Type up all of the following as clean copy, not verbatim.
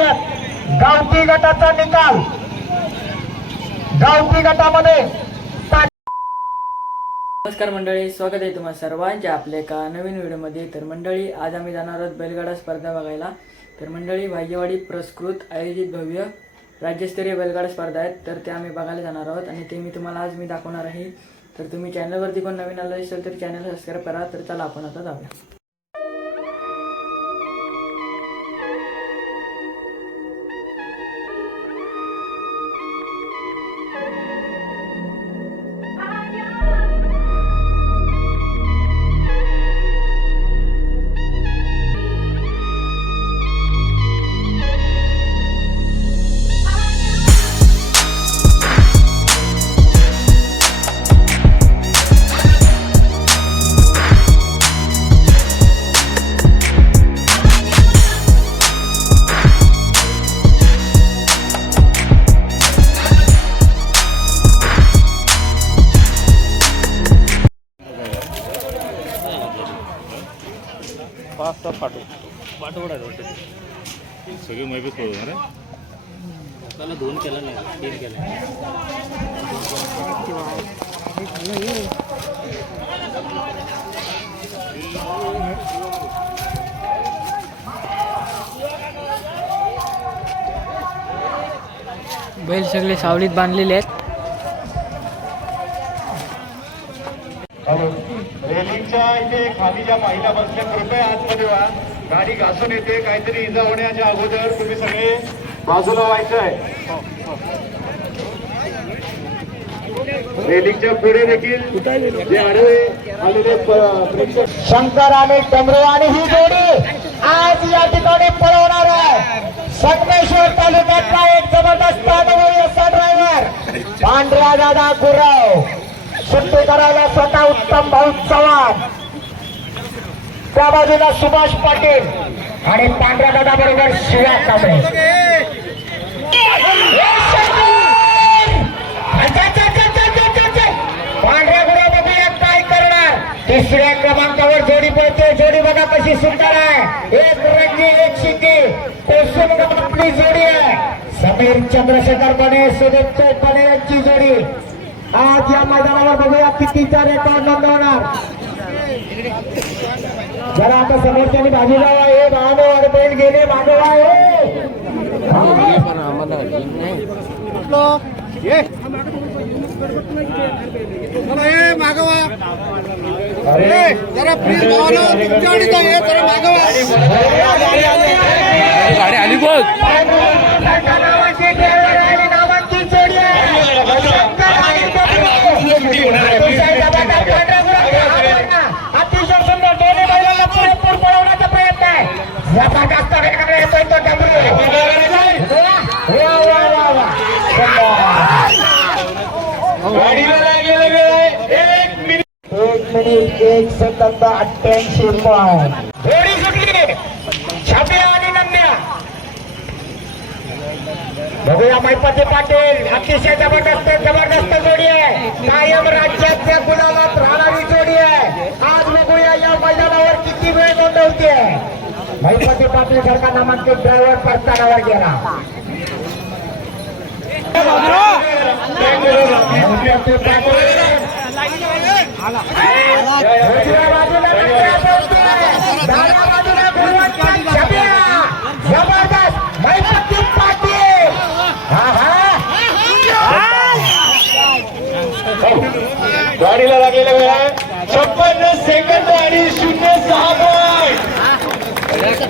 शर्यत गावठी गटाचा निकाल। गावठी गटामध्ये नमस्कार मंडळी, स्वागत आहे तुम्हा सर्वांच्या आपल्या एका नवीन व्हिडिओमध्ये। तर मंडळी, आज आम्ही जाणार आहोत बैलगाडा स्पर्धा बघायला। तर मंडळी, भाग्यवाडी पुरस्कृत आयोजित भव्य राज्यस्तरीय बैलगाडा स्पर्धा आहेत, तर ते आम्ही बघायला जाणार आहोत आणि ते मी तुम्हाला आज दाखवणार आहे। तर तुम्ही चॅनलवरती कोण नवीन आला असेल तर चॅनल सबस्क्राईब करा। तर चला आपण आता जाऊया। सगळे मैबत पडवणार आहे। त्याला 2 केला नाही, 3 केला। बैल सगळे सावलीत बांधलेले आहेत। रेलिंगच्या इथे खाली ज्या महिला बसल्या कृपया आतमध्ये व्हा। गाडी घासून येते, काहीतरी इजा होण्याच्या अगोदर तुम्ही सगळे बाजूला व्हायचंय। रेलिंगच्या पुढे देखील जे आलेले प्रेक्षक शंकर आणि डमरू आणि ही जोडी आज या ठिकाणी पळवणार आहे। संगमेश्वर तालुक्यातला एक जबरदस्त अनुभवी असा ड्रायव्हर पांढऱ्या दादा गुराव, सुट्टी करायला स्वतः उत्तम भाऊ चव्हाण, त्या बाजूला सुभाष पाटील आणि पांढऱ्या दादा बरोबर शिवा कांबळे। पांढऱ्या गुरा बघूया काय करणार। तिसऱ्या क्रमांकावर जोडी पळते, जोडी बघा कशी सुंदर आहे। एक रंगी एक शिंगी कोसुम आपली जोडी आहे। समीर चंद्रशेखर बने, सुदीप बने यांची जोडी आज या मैदानावर बघूया कितीचा रेकॉर्ड नोंदवणार। जरा आता समोरच्यानी बाजूला आहे, भावाने बैल गेले मागवा आहे। मागवा अरे जरा प्लीज भावाला तुमच्या गाडी जाऊ, जरा मागवा। गाडी आली बघ। अतिशय सुंदर दोन्ही बैलांना पुरेपूर पळवण्याचा प्रयत्न आहे। जबरदस्त येतोय तो डमरू। वा वा वा वा, गाडीला लागलेला वेळ आहे 1 मिनिट 1 सेकंद 88 पॉइंट। जोडी सुटली छाप्या आणि नंद्या। बघूया मैपती पाटील, अतिशय जबरदस्त जोडी आहे। कायम राज्याच्या गुलालात राहणारी जोडी आहे। आज बघूया या मैदानावर किती वेळ नोंदवते। मैपती पाटील सारखा नामांकित ड्रायव्हर परतानावर गेला। जबरदस्त मैपती पाटील। गाडीला लागलेला वेळ आहे 56 सेकंद आणि 0.6 पॉइंट।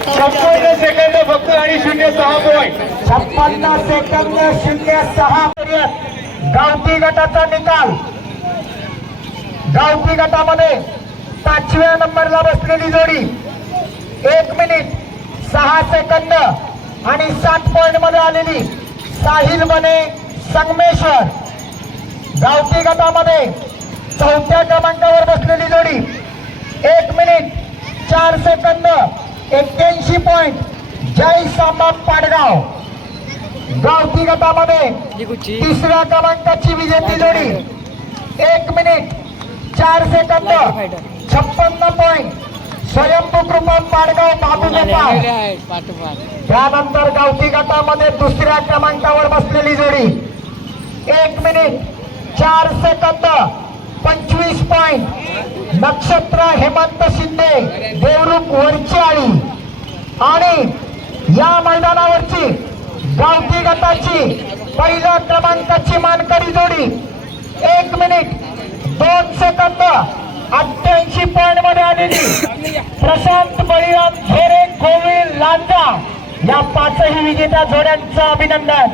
56 सेकंद फक्त आणि 0.6 पॉइंट। 56 सेकंद 0.6। गावठी गटाचा निकाल। गावठी गटामध्ये 5व्या नंबरला बसलेली जोडी 1 मिनिट 6 सेकंद आणि 7 पॉइंट मध्ये आलेली साहिल बने संगमेश्वर। गावठी गटामध्ये 4थ्या क्रमांकावर बसलेली जोडी 1 मिनिट 4 सेकंद 81 पॉइंट जय सांबा पाडगाव। गावठी गटामध्ये 3ऱ्या क्रमांकाची विजेती जोडी 1 मिनिट 4 सेकंद 56 पॉइंट स्वयंभू कृपा पाडगाव बाबू नेपाळ. त्यानंतर गावठी गटामध्ये दुसऱ्या क्रमांकावर बसलेली जोडी 1 मिनिट 4 सेकंद 25 पॉइंट नक्षत्र हेमंत शिंदे देवरूप वरची आणि या मैदानावरची गावठी गटाची पहिल्या क्रमांकाची मानकरी जोडी 1 मिनिट 2 सेकंद 88 पॉइंट मध्ये आलेली प्रशांत बळीराम झेरे कोविल लांजा या पाचही विजेत्या जोड्यांचं अभिनंदन.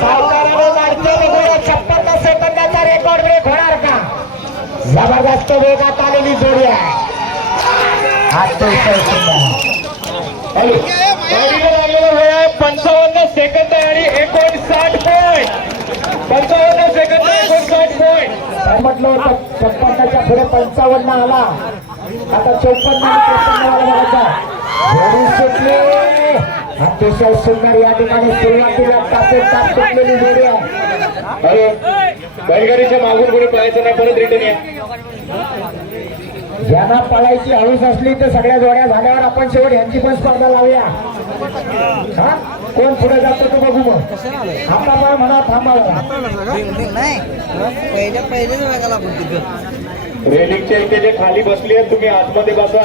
सावकाराने लाडके बघूया 56 सेकंदाचा रेकॉर्ड ब्रेक होणार का? जबरदस्त वेगात आलेली जोडी आहे. अतिशय सुंदर. 55 सेकंद आणि 59 पॉइंट. 55 second 59 point. म्हटलं होतं 56च्या पुढे 55 आला, आता 54 आणि 53 आला बघायचा. जोडी सुटली. अतिशय सुंदर या ठिकाणी सुरुवातीला ताप सुटलेली जोडी आहे. बैलगाडीच्या मागून कोणी पळायचं नाही, परत रिटर्न या. ज्यांना पळायची हौस असली तर सगळ्या जोड्या झाल्यावर आपण शेवट यांची पण स्पर्धा लावूया. हा, कोण पुढे जातो तो बघू. मग आता पण म्हणा थांबावा. रेलिंगच्या इथे जे खाली बसली आहेत तुम्ही आतमध्ये बसा,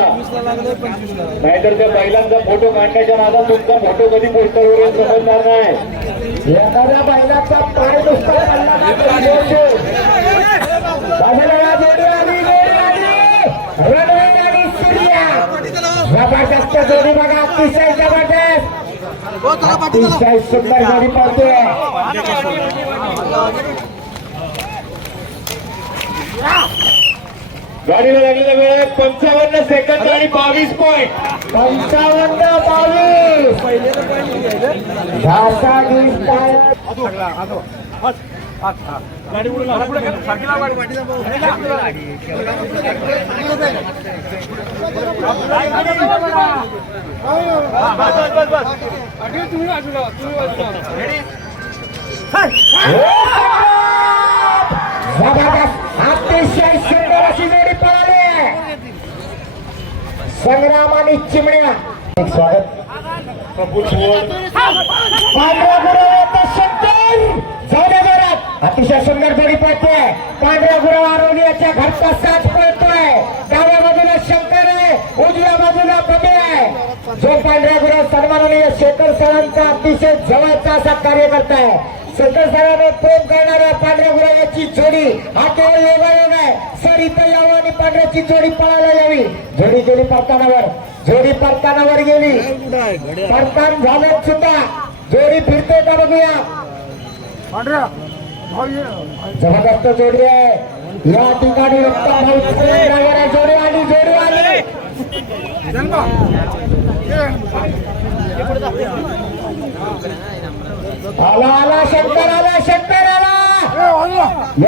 नाहीतर त्या बैलांचा फोटो काढण्याच्या नादात तुमचा फोटो कधी पोस्टरवर समजणार नाही. एखाद्या बैलाचा पाय नुसता पडला ना तरी जोडतो. बाजूला या जोडी आली, जोडी आली. रणवे गाडी सूर्या. जबरदस्त जोडी बघा, अतिशय जबरदस्त, अतिशय सुंदर जोडी पडते. गाडीला लागलेला वेळ आहे 55 सेकंद आणि 22 पॉइंट. 55-22 घासाघीस काय. जबरदस्त अतिशय सुंदर अशी जोडी पळाली आहे. संग्राम आणि चिमण्या. स्वागत. पांढऱ्या गुरावर शंकर जाऊया जोरात. अतिशय सुंदर जोडी पळते. पांढऱ्या गुराव आरोग्याच्या घरचा साथ पळतोय. डाव्या बाजूला शंकर आहे, उजव्या बाजूला बबे आहे. जो पांढऱ्या गुराव सन्माननीय शेखर सरांचा अतिशय जवळचा असा कार्यकर्ता आहे. शेखर सरांना प्रेम करणाऱ्या पांढऱ्या गुरावाची जोडी हा केवळ योगायोग आहे. सर इथं यावं आणि पांढऱ्याची जोडी पळायला यावी. जोडी परतानावर, जोडी परतानावर गेली. परतान झालं सुद्धा जोडी फिरते का बघूया. जबरदस्त जोडी आहे या ठिकाणी. जोडी आली, जोडी आली. आला शंकर, आला शंकर, आला.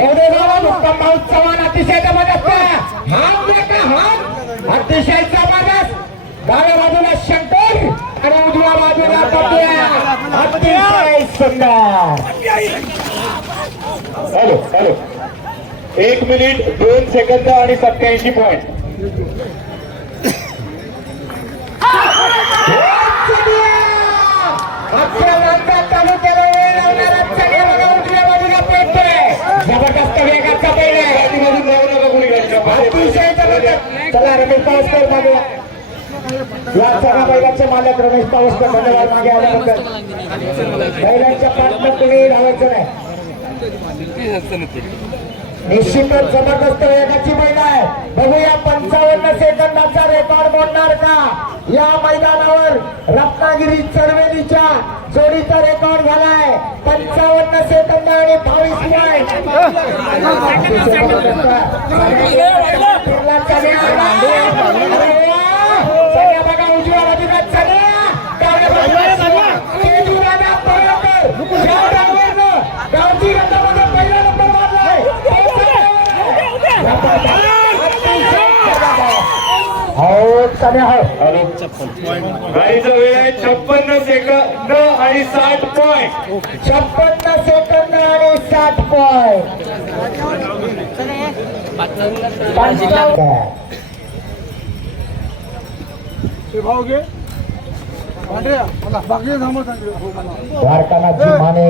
एवढे झालं उत्तम भाऊ चव्हाण. अतिशय जबरदस्त हात नका हात, अतिशय जबरदस्त. डाव्या बाजूला शंकर आणि उजव्या बाजूला बबड्या. अतिशय सुंदर. हॅलो 1 मिनिट 2 सेकंद आणि 87 पॉइंट. तालुक्याला वेळ लावणारा चढ्या बघा, उजव्या बाजूला पळतोय. जबरदस्त वेगाचा बैल आहे. अतिशय जबरदस्त. चला रमेश पावसकर मागे या सगळ्या बैलाचे मालक रमेश पावसकर धन्यवाद मागे आल्याबद्दल. बैलांच्या पाठनं कुणी धावायचं नाही. निश्चितच जबरदस्त वेगाची बैल आहे. बघूया 55 सेकंदाचा रेकॉर्ड मोडणार का या मैदानावर. रत्नागिरी चरवेलीच्या जोडीचा रेकॉर्ड झालाय 55 सेकंद आणि 22 पॉइंट. बघा उजव्या बाजूला गावची गटामध्ये पहिला नंबर मारलाय. गाडीचा वेळ आहे 56 सेकंद आणि 60 पॉइंट. 56 सेकंद आणि 60 पॉइंट. द्वारकानाथजी माने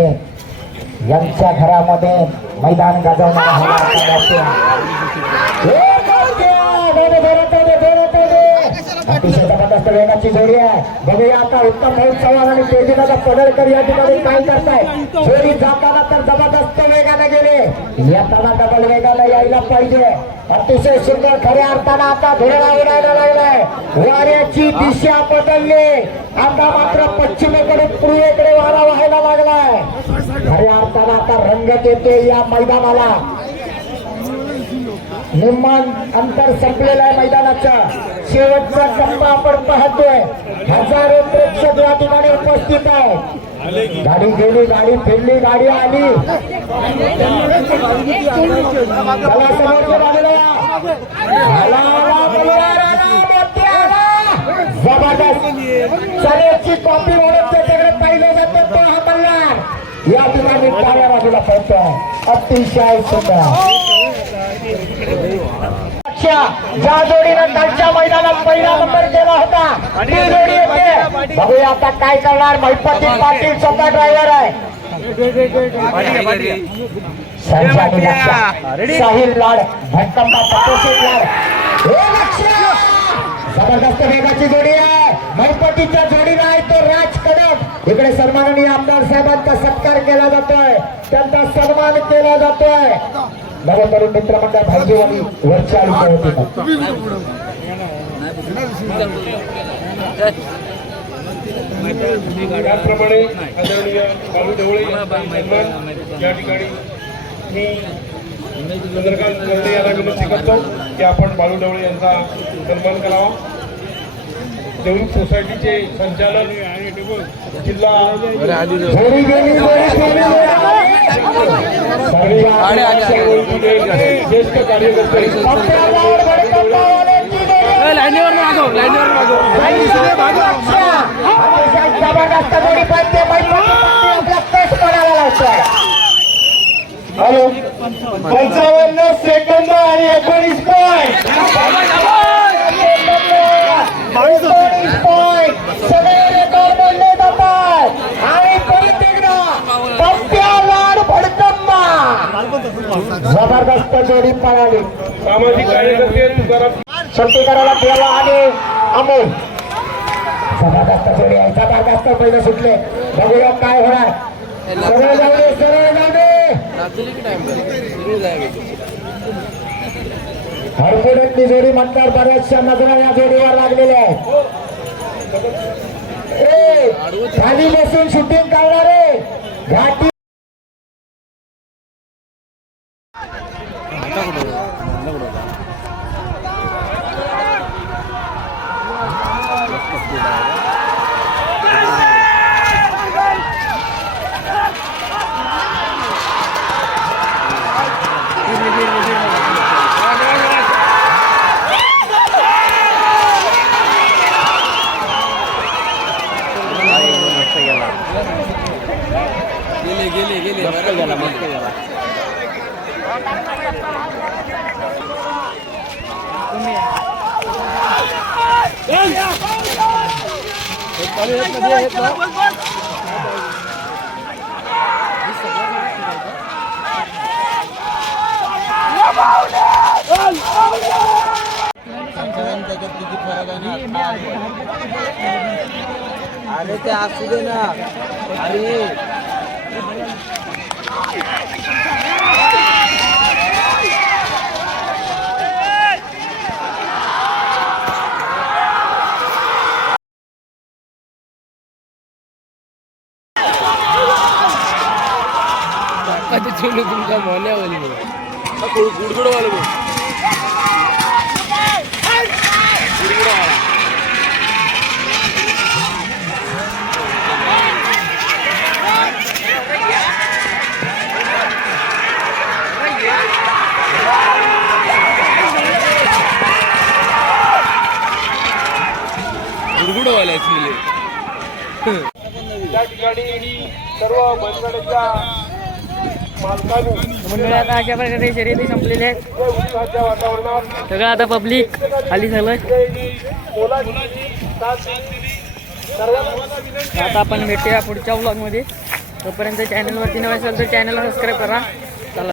यांच्या घरामध्ये मैदान गाजवणारा हा लाडका वाद्य. अतिशय जबरदस्त वेगाची जोडी आहे. बघूया आता उत्तम भाऊ चव्हाण आणि तेजदादा पडळकर या ठिकाणी काय करताय. जोडी जाताना तर जबरदस्त वेगाने गेले, येताना डबल वेगाने यायला पाहिजे. अतिशय सुंदर खऱ्या अर्थानं आता धुळा उडायला लागलाय. वाऱ्याची दिशा बदलली, आता मात्र पश्चिमेकडून पूर्वेकडे वारा व्हायला लागलाय. खऱ्या अर्थानं आता रंगत येते या मैदानाला. निम्मान अंतर संपलेलं आहे मैदानाचं. शेवटचा टप्पा आपण पाहतोय. हजारो प्रेक्षक या ठिकाणी उपस्थित आहे. गाडी गेली, गाडी फिरली, गाडी आली. चला समोरच्या बाजूला या. आला, आला, बलवान आला, मोठी आला. जबरदस्त चलेची कॉपी म्हणून त्याच्याकडे पाहिलं जातं तो हा बलवान या ठिकाणी डाव्या बाजूला पडतोय. अतिशय सुंदर. ज्या जोडीनं कालच्या मैदानात पहिला नंबर केला होता ती जोडी येते. बघूया आता काय करणार. महिपती पाटील स्वतः ड्रायव्हर आहे. संचानी लक्ष, साहिल लाड, भटकंबा पटोशेठ लाड. हे लक्ष जबरदस्त वेगाची जोडी आहे. महिपतीच्या जोडीला आहे तो राज कडक. इकडे सन्माननीय आमदार साहेबांचा सत्कार केला जातोय, त्यांचा सन्मान केला जातोय. नवतरुण मित्रमंडळ भाजीवाली वरच्या आली होती. त्याचप्रमाणे आदरणीय बालू ढवळे या ठिकाणी मी चंद्रकांत कर्णे याला विनंती करतो की आपण बालू ढवळे यांचा सन्मान करावा. देवरुख सोसायटीचे संचालक जिल्हा ज्येष्ठ कार्यकर्ते जबरदस्त जोडी पाहिजे. आपला कस पडायला लावतोय. 55 सेकंद आणि 19 पॉईंट. 19 पॉईंट सगळे रेकॉर्ड मोडले जातात. आणि परत एकदा पप्प्या लाड भडकंबा जबरदस्त जोडी पळाली. सामाजिक कार्यकर्ते तुकाराम शेवटी करायला देवा आणि अमोल जबरदस्त जोडी आहे. जबरदस्त पहिलं सुटले. बघूया काय होणार. सरळ जाऊ दे, सरळ जाऊ दे. हरपुड्यातली जोडी म्हणतात. बऱ्याचशा नजरा या जोडीवर लागलेल्या आहेत. खाली बसून शूटिंग करणारे घाटी अरे ते असू दे ना. अरे कधी चोलू तुमच्या मोन्यावाली गुडगुडवाला त्या ठिकाणी सर्व बैलगाड्यांच्या मालकांनी मंडळी आता अशा प्रकारे शर्यती संपलेल्या आहेत. उत्साहाच्या वातावरणात सगळं आता पब्लिक खाली झालं. मोलाची साथ दिली. सर्वांना विनंती आता आपण भेटूया पुढच्या व्लॉगमध्ये. तोपर्यंत चॅनलवरती नवीन असेल तर चॅनलला सबस्क्राईब करा.